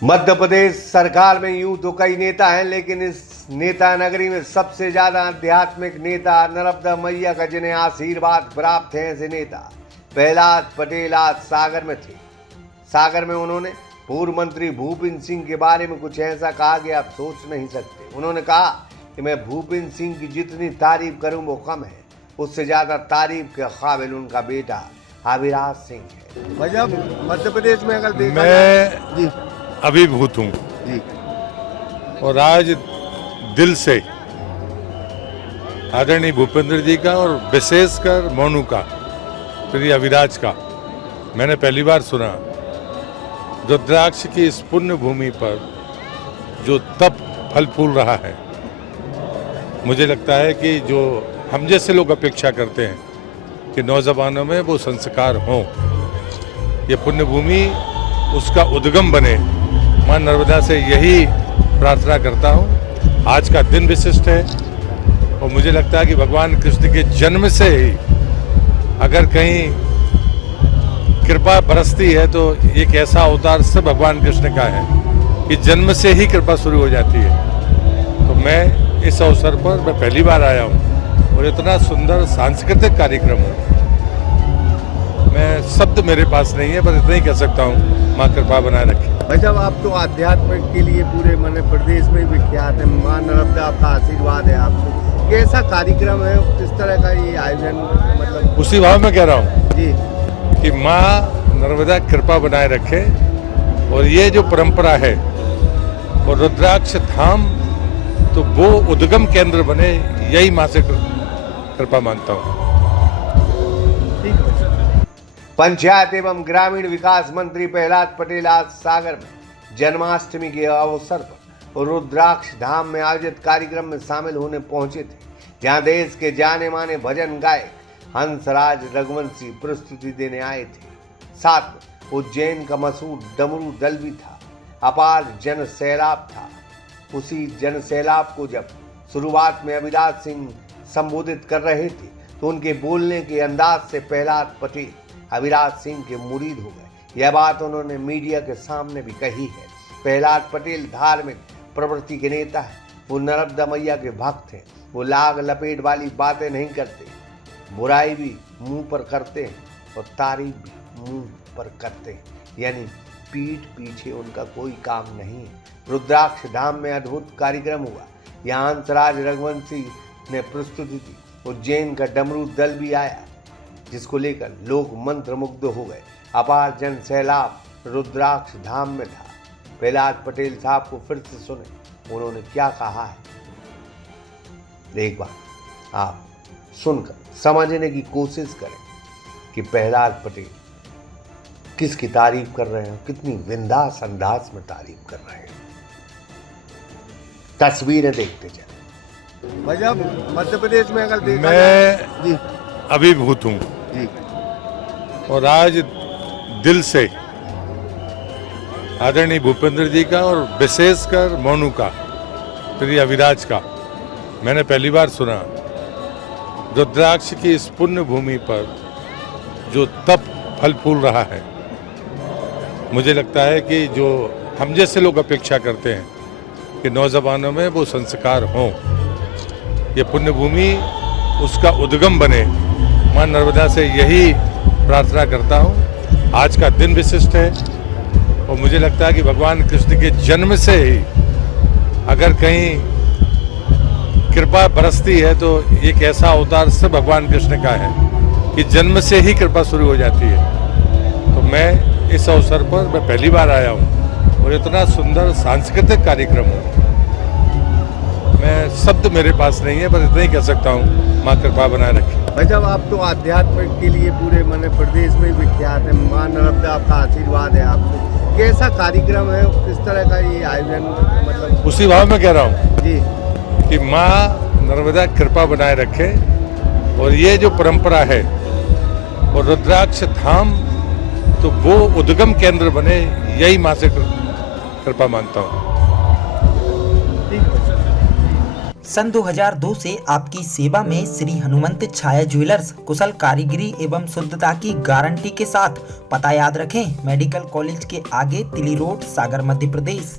मध्य प्रदेश सरकार में यूं तो कई नेता हैं, लेकिन इस नेता नगरी में सबसे ज्यादा आध्यात्मिक नेता नर्मदा मैया का जिन्हें आशीर्वाद प्राप्त है, ऐसे नेता प्रहलाद पटेल आज सागर में थे। सागर में उन्होंने पूर्व मंत्री भूपिंदर सिंह के बारे में कुछ ऐसा कहा कि आप सोच नहीं सकते। उन्होंने कहा कि मैं भूपिंदर सिंह की जितनी तारीफ करूं वो कम है, उससे ज्यादा तारीफ के काबिल उनका बेटा अविराज सिंह है। भैया मध्य प्रदेश में अगर देखा मैं जी अभिभूत हूँ जी और आज दिल से आदरणीय भूपेंद्र जी का और विशेषकर मोनू का, श्री अविराज का मैंने पहली बार सुना। रुद्राक्ष की इस पुण्य भूमि पर जो तप फल फूल रहा है, मुझे लगता है कि जो हम जैसे लोग अपेक्षा करते हैं कि नौजवानों में वो संस्कार हों, ये पुण्य भूमि उसका उद्गम बने, मां नर्मदा से यही प्रार्थना करता हूँ। आज का दिन विशिष्ट है और मुझे लगता है कि भगवान कृष्ण के जन्म से ही अगर कहीं कृपा बरसती है तो एक ऐसा अवतार से भगवान कृष्ण का है कि जन्म से ही कृपा शुरू हो जाती है। तो मैं इस अवसर पर मैं पहली बार आया हूँ और इतना सुंदर सांस्कृतिक कार्यक्रम हो, मैं शब्द मेरे पास नहीं है, बस इतना ही कह सकता हूँ, माँ कृपा बनाए रखे। भाई साहब, आप तो आध्यात्म के लिए पूरे मध्य प्रदेश में विख्यात है। मां नर्मदा आपका आशीर्वाद है आपको। कैसा कार्यक्रम है, किस तरह का ये आयोजन, मतलब उसी भाव में कह रहा हूँ जी कि माँ नर्मदा कृपा बनाए रखे और ये जो परंपरा है और रुद्राक्ष धाम तो वो उद्गम केंद्र बने, यही माँ से कृपा मांगता हूँ। ठीक है। पंचायत एवं ग्रामीण विकास मंत्री प्रहलाद पटेल आज सागर में जन्माष्टमी के अवसर पर रुद्राक्ष धाम में आयोजित कार्यक्रम में शामिल होने पहुंचे थे, जहां देश के जाने माने भजन गायक हंसराज रघुवंशी प्रस्तुति देने आए थे। साथ में उज्जैन का मशहूर डमरू दल भी था। अपार जन सैलाब था। उसी जन सैलाब को जब शुरुआत में अविराज सिंह संबोधित कर रहे थे तो उनके बोलने के अंदाज से प्रहलाद पटेल अविराज सिंह के मुरीद हो गए। यह बात उन्होंने मीडिया के सामने भी कही है। प्रहलाद पटेल धार्मिक प्रवृत्ति के नेता है। वो नर्मदा मैया के भक्त हैं। वो लाग लपेट वाली बातें नहीं करते, बुराई भी मुंह पर करते हैं और तारीफ भी मुंह पर करते हैं, यानी पीठ पीछे उनका कोई काम नहीं है। रुद्राक्ष धाम में अद्भुत कार्यक्रम हुआ। यहाँ हंसराज रघुवंशी ने प्रस्तुति दी। उज्जैन का डमरू दल भी आया, जिसको लेकर लोग मंत्रमुग्ध हो गए। अपार जन सैलाब रुद्राक्ष धाम में था। प्रहलाद पटेल साहब को फिर से सुने, उन्होंने क्या कहा है, एक बार आप सुनकर समझने की कोशिश करें कि प्रहलाद पटेल किसकी तारीफ कर रहे हैं, कितनी विंदास अंदाज में तारीफ कर रहे हैं। तस्वीरें देखते चले। भैया मध्य प्रदेश में अगर देखा मैं जी अभिभूत हूँ जी और आज दिल से आदरणीय भूपेंद्र जी का और विशेषकर मोनू का, श्री अविराज का मैंने पहली बार सुना। रुद्राक्ष की इस पुण्य भूमि पर जो तप फल फूल रहा है, मुझे लगता है कि जो हम जैसे लोग अपेक्षा करते हैं कि नौजवानों में वो संस्कार हों, ये पुण्य भूमि उसका उद्गम बने, मां नर्मदा से यही प्रार्थना करता हूँ। आज का दिन विशिष्ट है और मुझे लगता है कि भगवान कृष्ण के जन्म से ही अगर कहीं कृपा बरसती है तो एक ऐसा अवतार से भगवान कृष्ण का है कि जन्म से ही कृपा शुरू हो जाती है। तो मैं इस अवसर पर मैं पहली बार आया हूँ और इतना सुंदर सांस्कृतिक कार्यक्रम हो, मैं शब्द मेरे पास नहीं है, बस इतना ही कह सकता हूँ, माँ कृपा बनाए रखे। भाई साहब, आप तो आध्यात्म के लिए पूरे मध्य प्रदेश में विख्यात है। मां नर्मदा आपका आशीर्वाद है आपको। कैसा कार्यक्रम है, किस तरह का ये आयोजन, मतलब उसी भाव में कह रहा हूँ जी कि माँ नर्मदा कृपा बनाए रखे और ये जो परंपरा है और रुद्राक्ष धाम तो वो उद्गम केंद्र बने, यही माँ से कृपा मांगता हूँ। सन 2002 से आपकी सेवा में श्री हनुमंत छाया ज्वेलर्स कुशल कारीगरी एवं शुद्धता की गारंटी के साथ। पता याद रखें, मेडिकल कॉलेज के आगे तिली रोड, सागर, मध्य प्रदेश।